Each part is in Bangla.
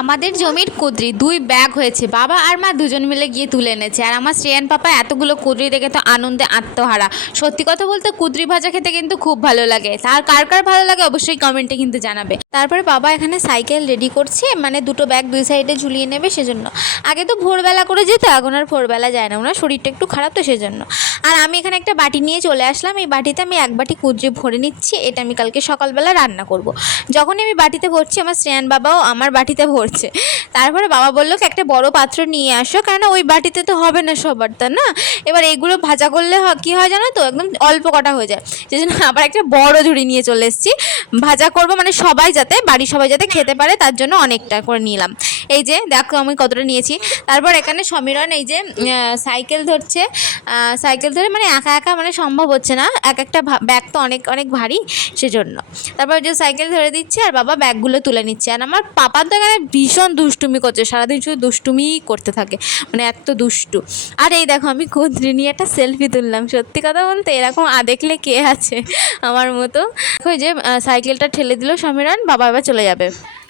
আমাদের জমির কুঁদরি 2 ব্যাগ হয়েছে, বাবা আর মা দুজন মিলে গিয়ে তুলে এনেছে। আর আমার শ্রেয়ান পাপা এতগুলো কুঁদরি দেখে তো আনন্দে আত্মহারা। সত্যি কথা বলতে কুঁদরি ভাজা খেতে কিন্তু খুব ভালো লাগে। তার কার কার ভালো লাগে অবশ্যই কমেন্টে কিন্তু জানাবে। তারপরে বাবা এখানে সাইকেল রেডি করছে, মানে দুটো ব্যাগ দুই সাইডে ঝুলিয়ে নেবে সেজন্য। আগে তো ভোরবেলা করে যেত, এখন আর ভোরবেলা যায় না, ওনার শরীরটা একটু খারাপ তো সেজন্য। আর আমি এখানে একটা বাটি নিয়ে চলে আসলাম। এই বাটিতে আমি এক বাটি কুঁদরি ভরে নিচ্ছি, এটা আমি কালকে সকালবেলা রান্না করব। যখনই আমি বাটিতে ভরছি আমার শ্রেয়ান বাবাও আমার বাটিতে ভরছে। তারপরে বাবা বললো কি একটা বড় পাত্র নিয়ে আসো, কারণ ওই বাটিতে তো হবে না সবার, তা না। এবার এইগুলো ভাজা করলে কী হয় জানো তো, একদম অল্প কটা হয়ে যায়। সেই জন্য আবার একটা বড় ঝুড়ি নিয়ে চলে এসেছি। ভাজা করব মানে সবাই যাতে, বাড়ির সবাই যাতে খেতে পারে, তার জন্য অনেকটা করে নিলাম। এই যে দেখো আমি কতটা নিয়েছি। তারপর এখানে সমীরণ এই যে সাইকেল ধরছে। সাইকেল ধরে মানে একা একা মানে সম্ভব হচ্ছে না, এক একটা ব্যাগ তো অনেক অনেক ভারী সেজন্য। তারপর যে সাইকেল ধরে দিচ্ছে আর বাবা ব্যাগগুলো তুলে নিচ্ছে। আর আমার পাপা তো এখানে ভীষণ দুষ্টুমি করছে, সারাদিন শুধু দুষ্টুমিই করতে থাকে, মানে এত দুষ্টু। আর এই দেখো আমি কুঁদরি নিয়ে একটা সেলফি তুললাম। সত্যি কথা বলতে এরকম দেখলে কে আছে আমার মতো। দেখো যে সাইকেলটা ঠেলে দিল সমীরণ, বাবা এবার চলে যাবে।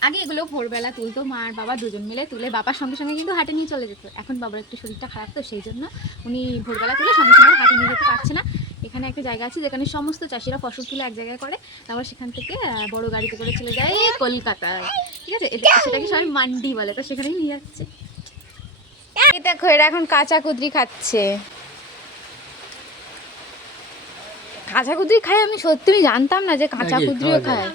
আগে এগুলো ভোরবেলা তুলতো মা আর বাবা দুজন মিলে, তুলে বাবার সঙ্গে সঙ্গে কিন্তু হাটে নিয়ে চলে যেত। এখন বাবার একটু শরীরটা খারাপ তো সেই জন্য উনি ভোরবেলা তুলে সঙ্গে সঙ্গে হাটে নিয়ে যেতে পারছে না। এখানে একটা জায়গা আছে যেখানে সমস্ত চাষিরা ফসল তুলে এক জায়গায় করে, তারপর সেখান থেকে বড় গাড়িতে করে চলে যায় কলকাতায়, ঠিক আছে। সেটাকে সবাই মান্ডি বলে, তো সেখানেই নিয়ে যাচ্ছে। দেখো এরা এখন কাঁচা কুঁদরি খাচ্ছে। কাঁচা কুঁদরি খায়, আমি সত্যি জানতাম না যে কাঁচা কুঁদরিও খায়।